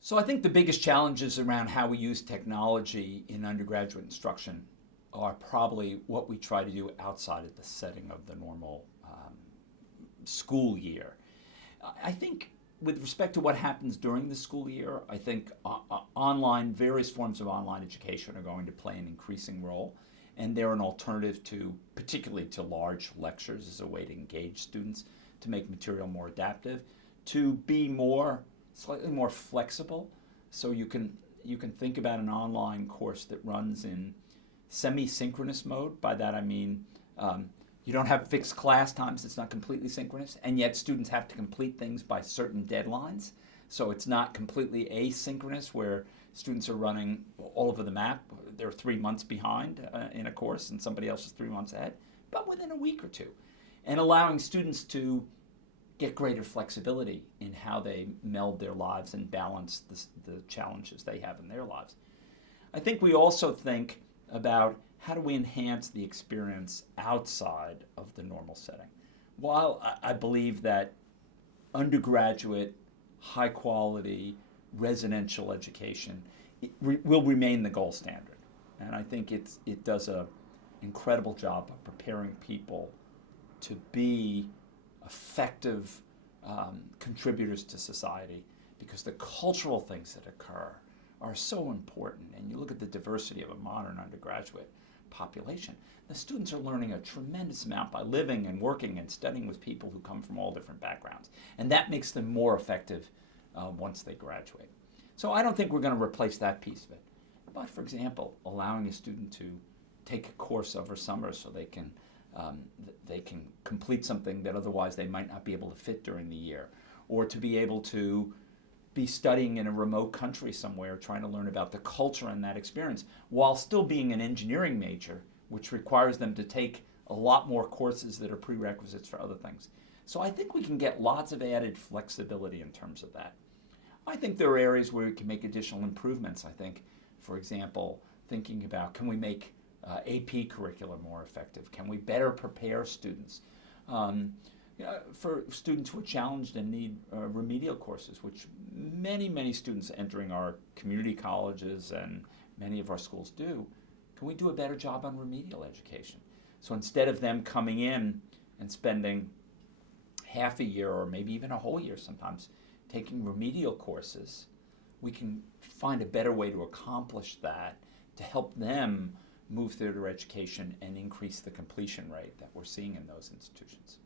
So I think the biggest challenges around how we use technology in undergraduate instruction are probably what we try to do outside of the setting of the normal school year. I think with respect to what happens during the school year, I think various forms of online education are going to play an increasing role. And they're an alternative to, particularly to large lectures as a way to engage students, to make material more adaptive, to be slightly more flexible. So you can think about an online course that runs in semi-synchronous mode. By that I mean you don't have fixed class times, it's not completely synchronous, and yet students have to complete things by certain deadlines. So it's not completely asynchronous where students are running all over the map. They're 3 months behind in a course and somebody else is 3 months ahead, but within a week or two. And allowing students to get greater flexibility in how they meld their lives and balance the challenges they have in their lives. I think we also think about how do we enhance the experience outside of the normal setting. While I believe that undergraduate, high quality, residential education will remain the gold standard. And I think it does an incredible job of preparing people to be effective contributors to society, because the cultural things that occur are so important. And you look at the diversity of a modern undergraduate population. The students are learning a tremendous amount by living and working and studying with people who come from all different backgrounds. And that makes them more effective once they graduate. So I don't think we're going to replace that piece of it. But for example, allowing a student to take a course over summer so they can complete something that otherwise they might not be able to fit during the year, or to be able to be studying in a remote country somewhere, trying to learn about the culture and that experience, while still being an engineering major, which requires them to take a lot more courses that are prerequisites for other things. So I think we can get lots of added flexibility in terms of that. I think there are areas where we can make additional improvements. I think, for example, thinking about, can we make AP curriculum more effective? Can we better prepare students? For students who are challenged and need remedial courses, which many students entering our community colleges and many of our schools do, can we do a better job on remedial education? So instead of them coming in and spending half a year or maybe even a whole year sometimes taking remedial courses, we can find a better way to accomplish that to help them move through their education and increase the completion rate that we're seeing in those institutions.